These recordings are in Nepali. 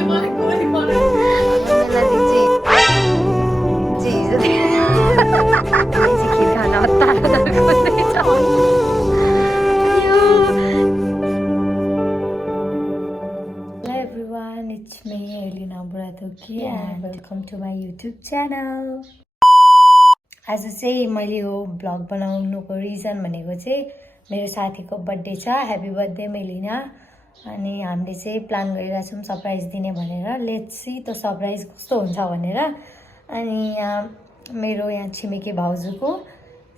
It's me, Elena Buradoki, and welcome to my YouTube channel. आज चाहिँ मैले यो भ्लग बनाउनुको रिजन भनेको चाहिँ मेरो साथीको बर्थडे छ। Happy birthday Melina. अनि हामीले चाहिँ प्लान गरिरहेका छौं सरप्राइज दिने भनेर। लेट्स सी त्यो सरप्राइज कस्तो हुन्छ भनेर। अनि मेरो यहाँ छिमेकी भाउजूको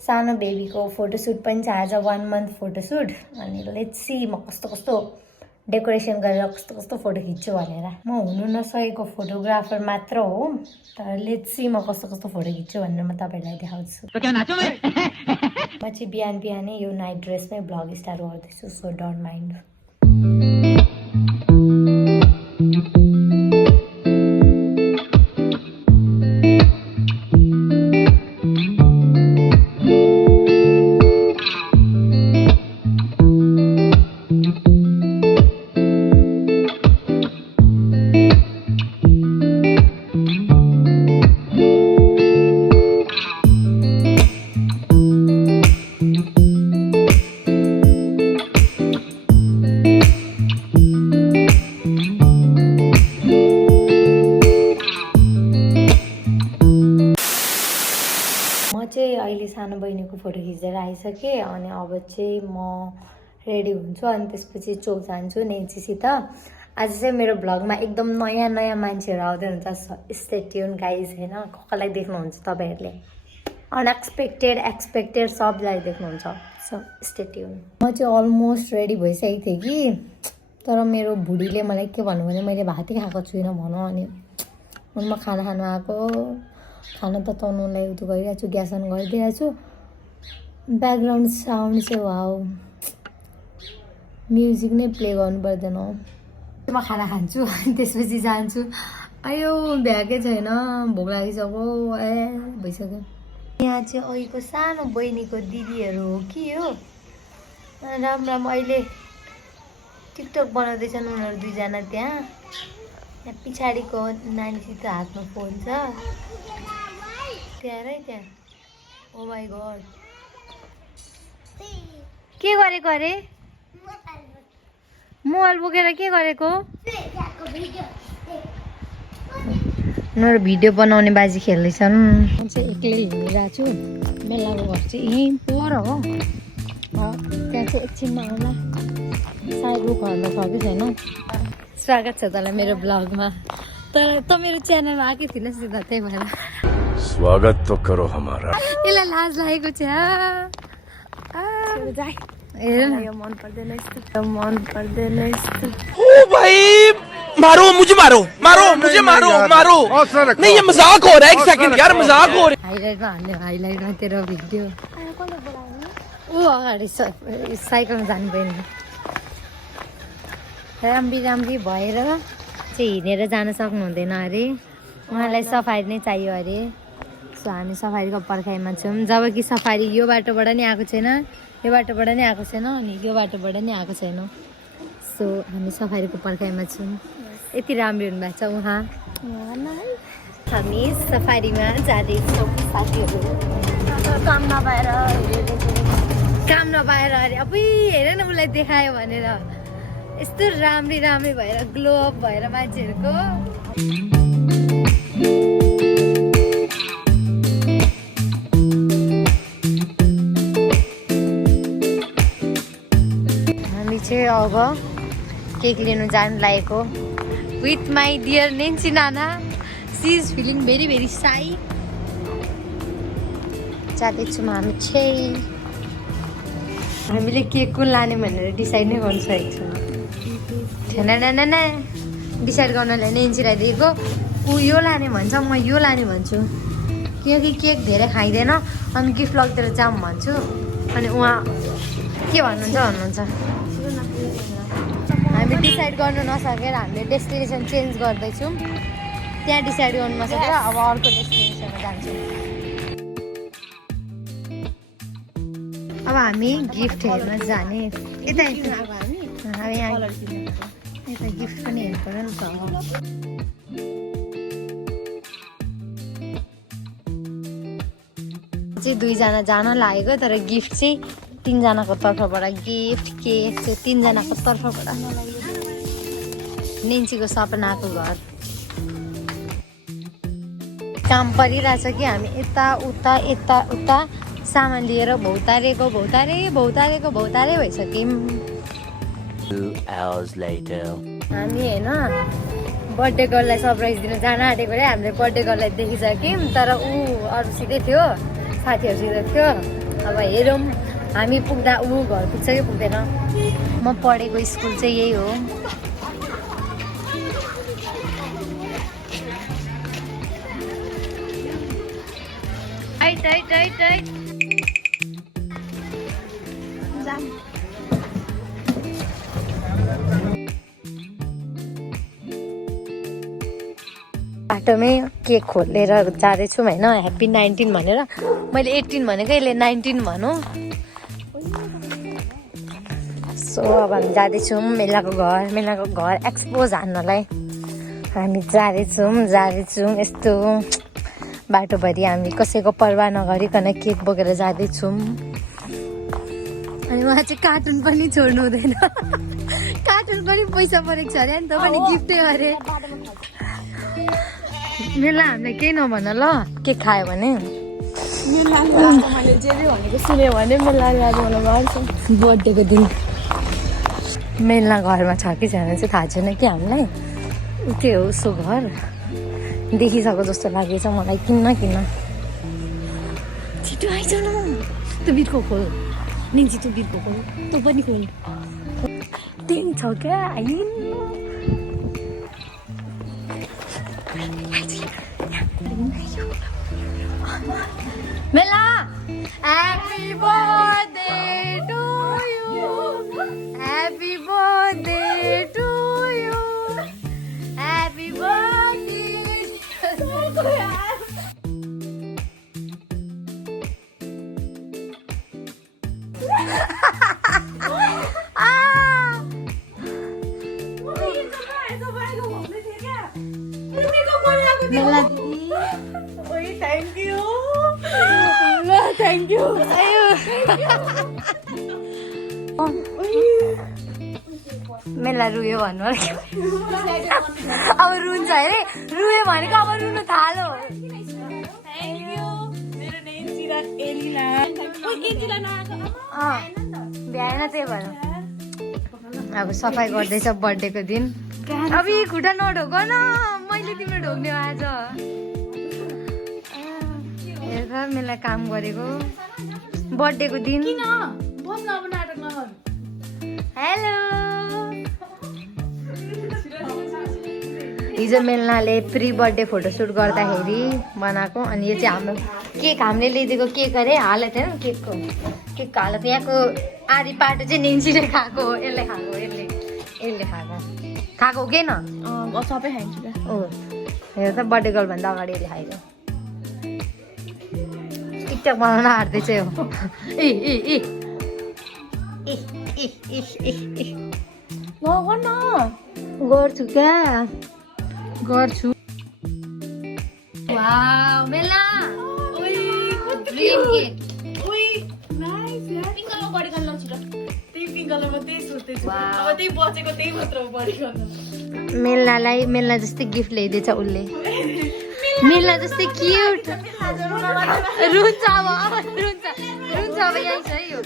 सानो बेबीको फोटोशूट पनि छ आज, 1 month फोटोशूट। अनि लेट्स सी म कस्तो कस्तो डेकोरेसन गरेर कस्तो कस्तो फोटो खिच्छु भनेर। म हुनु नसकेको फोटोग्राफर मात्र हो, तर लेट्स सी म कस्तो कस्तो फोटो खिच्छु भनेर म तपाईहरुलाई देखाउँछु। म चाहिँ बिहान बिहानै यो नाइट ड्रेसमै भ्लग स्टार्ट गर्दैछु, सो डोन्ट माइन्ड। अहिले सानो बहिनीको फोटो खिचेर आइसके अनि अब चाहिँ म रेडी हुन्छु अनि त्यसपछि चोक जान्छु नेन्सीसित। आज चाहिँ मेरो भ्लगमा एकदम नयाँ नयाँ मान्छेहरू आउँदै हुन्छ, स्टे ट्युन गाइज हैन। कसलाई देख्नुहुन्छ तपाईहरुले, अनएक्सपेक्टेड एक्सपेक्टेड सबलाई देख्नुहुन्छ, सो स्टे ट्युन। म चाहिँ अलमोस्ट रेडी भइसकेको थिएँ कि, तर मेरो बुढीले मलाई के भन्नु भने मैले भातै खाएको छुइनँ भनौँ। अनि म खाना खानु आएको, खाना तताउनुलाई उतो गरिरहेको छु, ग्यास अन गरिदिरहेको छु। ब्याकग्राउन्ड साउन्ड चाहिँ वाउ, म्युजिक नै प्ले गर्नु पर्दैन। म खाना खान्छु अनि त्यसपछि जान्छु। आयो भ्याएकै छैन, भोक लागिसक्यो, भइसक्यो। यहाँ चाहिँ अहिलेको सानो बहिनीको दिदीहरू हो कि हो, राम राम। अहिले टिकटक बनाउँदैछन् उनीहरू दुईजना। त्यहाँ पछाडिको नानीसित हातमा फोन छ त्यहाँ। ओ माई गॉड, के गरेको अरे? मोबाइल बोकेर के गरेको? उनीहरू भिडियो बनाउने बाजी खेल्दैछन्। म चाहिँ एक्लै हिँडिरहेको छु। मेलाको घर चाहिँ यहीँ पर हो, त्यहाँ चाहिँ एकछिनमा आउला। सायद ऊ घरमा छ कि छैन। स्वागत छ तँलाई मेरो ब्लगमा। तर त मेरो च्यानलमा आएकै थिइनस् नि त, त्यही भएर स्वागत तो करो हमारा। यसलाई लाज लागेको छ। यो मन पर्दैन यस्तो, मन पर्दैन यस्तो। ओ भाई मारो मुझे, मारो मारो मुझे, मारो मारो। नहीं ये मजाक हो रहा है, एक सेकंड यार, मजाक हो रहा है। हाइलाइटमा हाल्ने, हाइलाइटमा तेरो भिडियो। ऊ अगाडि साइकलमा जानु पर्ने। राम्री राम्री भएर चाहिँ हिँडेर जान सक्नु हुँदैन अरे, उहाँलाई सफारी नै चाहियो अरे। सो हामी सफारीको पर्खाइमा छौँ, जबकि सफारी यो बाटोबाट नि आएको छैन, यो बाटोबाट नि आएको छैन, अनि यो बाटोबाट नि आएको छैन। सो हामी सफारीको पर्खाइमा छौँ। यति राम्रो हुनुभएको छ उहाँ। हामी सफारीमा जाँदैछौँ साथीहरू। काम नपाएर अरे अब हेर न उसलाई देखायो भनेर यस्तो राम्री राम्री भएर ग्लो अप भएर मान्छेहरूको। हामी चाहिँ अब केक लिनु जानु लागेको विथ माई डियर नेन्सी नाना। She is feeling very very shy. जाँदैछौँ हामी चाहिँ। हामीले केक कुन लाने भनेर डिसाइड नै गर्नु सकेको छौँ। डिसाइड गर्नलाई नेन्सीलाई दिएको, ऊ यो लाने भन्छ, म यो लाने भन्छु, किनकि केक धेरै खाइँदैन अनि गिफ्ट लगेर जाऊँ भन्छु। अनि उहाँ के भन्नुहुन्छ। हामी डिसाइड गर्नु नसकेर हामीले डेस्टिनेसन चेन्ज गर्दैछौँ। त्यहाँ डिसाइड गर्नु नसकेर अब अर्को डेस्टिनेसनमा जान्छौँ। अब हामी गिफ्ट हेर्न जाने। यता हामी यहाँ यता गिफ्ट पनि हेर्नु पर्यो नि त चाहिँ 2 जना जान लागेको तर गिफ्ट चाहिँ 3 जनाको तर्फबाट गिफ्ट केक चाहिँ 3 जनाको तर्फबाट नेन्सीको सपनाको घर काम परिरहेछ कि हामी यता उता सामान लिएर भौतारेको भइसक्यौँ 2 hours later. हामी होइन बर्थडे गर्ललाई सरप्राइज दिन जान आँटेको रे हामीले बर्थडे गर्ललाई देखिसक्यौँ तर ऊ अरूसितै थियो साथीहरूसित थियो अब हेरौँ हामी पुग्दा ऊ घर पुग्छ कि पुग्दैन म पढेको स्कुल चाहिँ यही हो बाटोमै केक खोलेर जाँदैछौँ होइन ह्याप्पी 19 भनेर मैले 18 भनेको यसले 19 भनौँ सो अब हामी जाँदैछौँ मेलाको घर एक्सपोज हान्नलाई हामी जाँदैछौँ यस्तो बाटोभरि हामी कसैको पर्वाह नगरिकन केक बोकेर जाँदैछौँ अनि उहाँ चाहिँ कार्टुन पनि छोड्नु हुँदैन कार्टुन पनि पैसा परेको छ अरे नि त पनि गिफ्टै गरे मेला हामीलाई केही नभन ल के खायो भने मैले जे भनेको सुन्यो भने मेला गएर मलाई भन्छ बर्थडेको दिन मेला घरमा छ कि छैन चाहिँ थाहा छैन कि हामीलाई त्यो हो उसको घर देखिसक्यो जस्तो लागेछ मलाई किन्न छिटो आइज न त्यो बिर्को खोल निन्ची त्यो बिर्को खोल तँ पनि खोल त्यही छ क्या आइन मेला happy birthday to you happy birthday to you happy birthday मेला थ्याङ्क यू मेला रुयो भन्नु अब रुन्छ अरे रुयो भनेको अब रुनु थालो भ्याएन त्यही भएर अब सफाइ गर्दैछ बर्थडेको दिन अब यी खुट्टा नढोक न मैले तिम्रो ढोक्ने आज हेर मेला काम गरेको बर्थडेको दिन हेलो हिजो मेलनाले प्री बर्थडे फोटोसुट गर्दाखेरि बनाएको अनि यो चाहिँ हाम्रो केक हामीले ल्याइदिएको केक अरे हालत होइन केकको हालत यहाँको आधी पाटो चाहिँ नेन्सीले खाएको हो यसले खाएको हो कि न सबै खाइन्छ ओ हेर त बर्थडे गर्लभन्दा अगाडि यसले खाएको टिकटक बनाउन आँट्दैछ यो गर्छु क्या गर्छु वाउ मेला ड्रिम केक मेला जस्तै गिफ्ट ल्याइदिएछ उसले मेला जस्तै क्युट रुन्छ अब यही छ है यो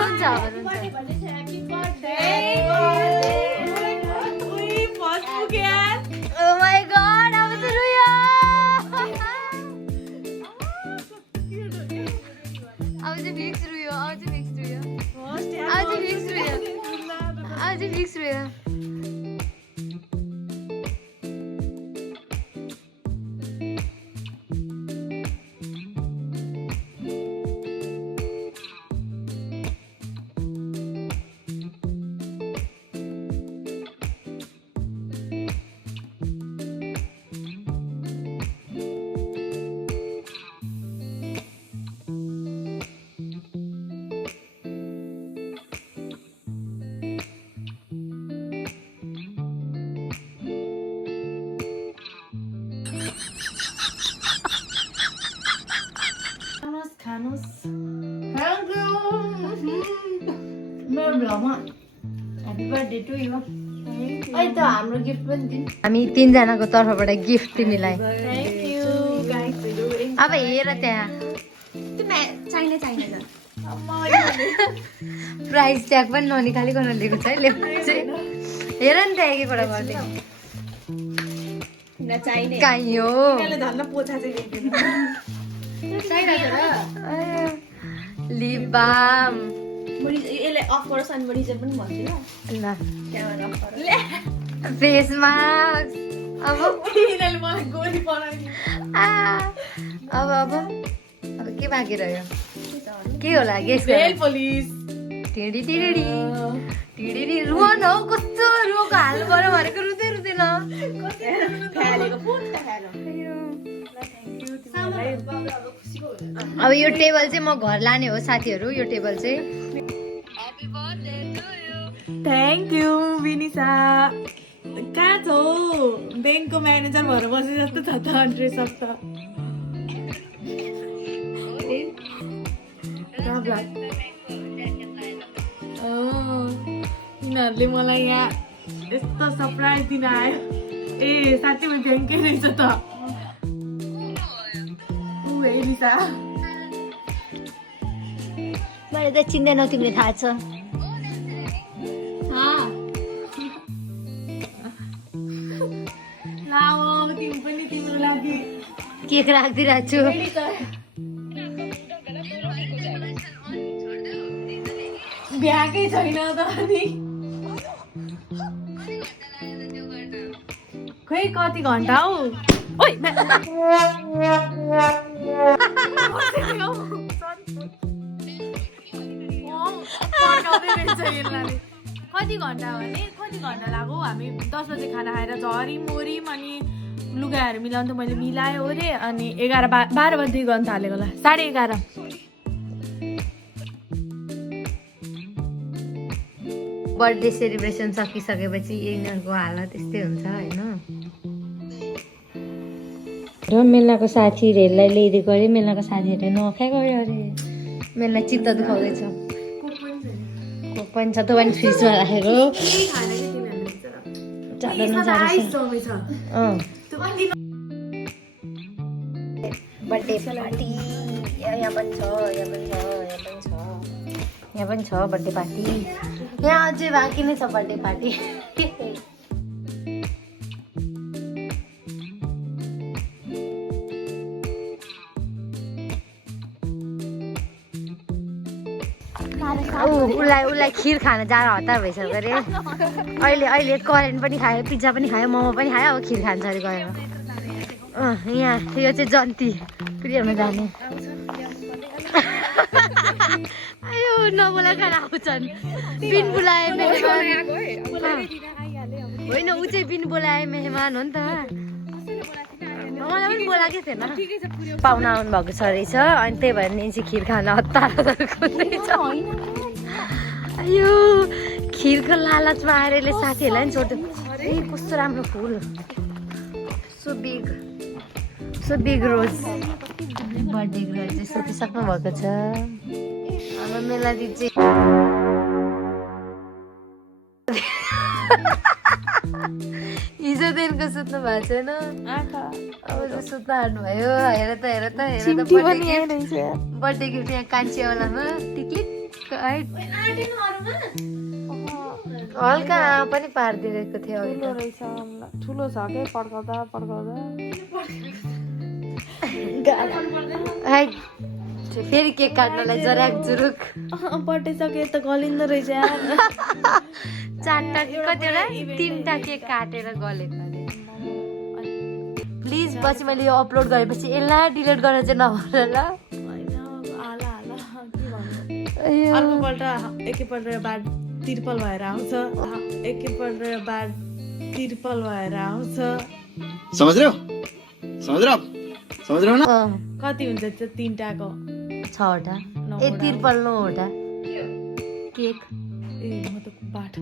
रुन्छ Oh my god, अब चाहिँ रुयो अब चाहिँ फिक्स रुयो मामा ह्यापी बर्थडे टु यु अहिले त हाम्रो गिफ्ट पनि दिनु हामी 3 जनाको तर्फबाट गिफ्ट तिमीलाई अब हेर त्यहाँ प्राइस ट्याग पनि ननिकालिकन लिएको छ है हेर नि त्यहाँ एकैपल्ट गरिदिनु कहीँ हो लिप बाम फेस मास्क अब के बाँकी रह्यो के होला गेस टिडी रुवा न हौ कस्तो रुवाको हाल्नु पर्यो भनेको रुँदै रुँदैन अब यो टेबल चाहिँ म घर लाने हो साथीहरू यो टेबल चाहिँ थ्याङ्क यू विनिसा कहाँ छौ ब्याङ्कको म्यानेजर भएर बसे जस्तो छ त ड्रेस अप त यिनीहरूले मलाई यहाँ यस्तो सरप्राइज दिन आयो ए साँच्चै म ब्याङ्कै रहेछ त विनिसा मैले त चिन्दैनौ तिमीले थाहा छ तिमी पनि तिम्रो लागि केक राखिदिरहेको छु भ्याएकै छैन त अनि खोइ कति घन्टा हौ ओइ कति घन्टा भने कति घन्टा लाग्यो हामी 10 बजे खाना खाएर झरी मोरिम अनि लुगाहरू मिलाउनु त मैले मिलाएँ ओरे अनि 11-12 बजी गर्न थालेको होला 11:30 बर्थडे सेलिब्रेसन सकिसकेपछि यिनीहरूको हालत यस्तै हुन्छ होइन र मेलाको साथीहरूलाई ल्याइदिएको अरे मेलाको साथीहरूले नखाएको अरे मेला चित्त दुखाउँदैछ कोक पनि छ त पनि फ्रिजमा राखेको बर्थडे पार्टी यहाँ पनि छ यहाँ पनि छ बर्थडे पार्टी यहाँ अझै बाँकी नै छ बर्थडे पार्टी उसलाई खिर खान जान हतार भइसक्यो अरे अहिले करेन्ट पनि खायो पिज्जा पनि खायो मोमो पनि खायो अब खिर खान्छ अरे गएर यहाँ यो चाहिँ जन्ती प्रियमा जाने आयो नबोला खान आउँछन् बिन बोलाए मेहमान होइन ऊ चाहिँ बिन बोलाए मेहमान हो नि त मलाई पनि बोलाएकै थिएन पाहुना आउनु भएको छ रहेछ अनि त्यही भएर नेन्सी खिर खान हतार खोज्दैछ अयो खिरको लालचमा आएर यसले साथीहरूलाई पनि छोड्यो ए कस्तो राम्रो फुल सो बिग रोज बर्थडे रोज चाहिँ सोधिसक्नु भएको छ हाम्रो मेला दिदी चाहिँ हिजोदेखिको सुत्नु भएको छैन अब चाहिँ सुत्न हाल्नुभयो हेर त बर्थडे गिफ्ट यहाँ कान्छीवालामा टिकलिक हल्का पनि पारिदिएको थियो ठुलो छ के पड्काउँदा फेरि केक काट्नलाई जराक जुरुक बर्थडे सके त गलिँदो रहेछ 4टा कतिवटा 3टा केक काटेर गलेको प्लिज पछि मैले यो अपलोड गरेपछि यसलाई डिलिट गर्न चाहिँ नभएर ल अर्कोपल्ट एकैपल्ट बाद तिर्पल भएर आउँछ समझ रहे हो ना कति हुन्छ त्यो 3टाको 6वटा ए तिर्पल 9वटा केक ए म त बाटो